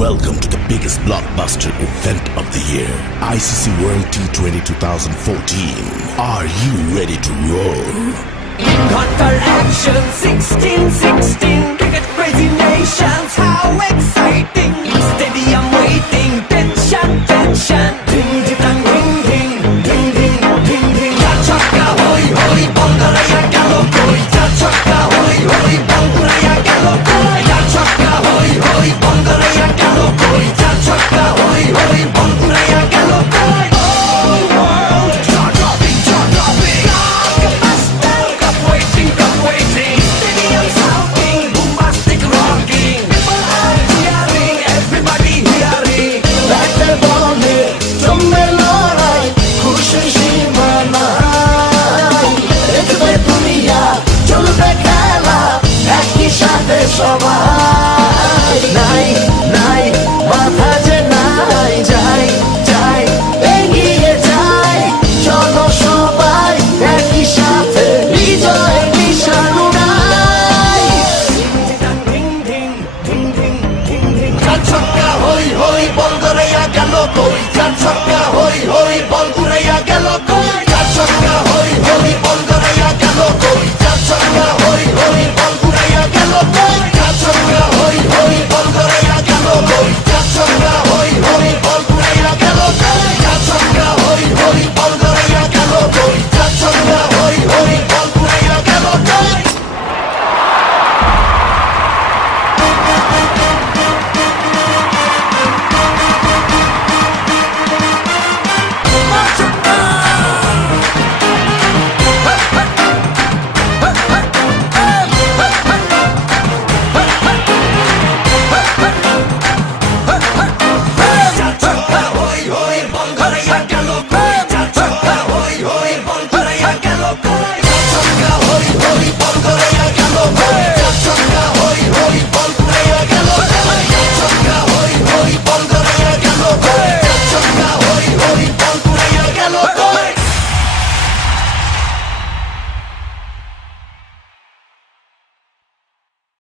Welcome to the biggest blockbuster event of the year, ICC World T20 2014. Are you ready to roll? Counter action 16-16, cricket crazy nations, how exciting! Stadium waiting, tension, tension. Ding ding ding ding ding ding ding ding. Chaka hoy hoy, Bangalaya galo koi. Chaka hoy hoy, Bangalaya galo koi. Chaka hoy hoy, Bangalaya galo koi. Chaka hoy hoy, Bangalaya galo koi. Oh world, jaw dropping, blockbuster, cup waiting, stadium shouting, bombastic rocking. People are cheering, everybody hearing. ব্যাটের বলে জমবে লড়াই, খুশি সীমা নাই। দেখবে দুনিয়া, চলবে খেলা, একই সাথে সবাই। নাই নাই মাথা যে নাই, যাই যাই এগিয়ে যাই। চলো সবাই একই সাথে, বিজয় নিশান উড়াই। Ding ding ding ding ding ding. চার ছক্কা হই হই, বল গড়াইয়া গেল কই। চার ছক্কা হই হই, বল ঘুরাইয়া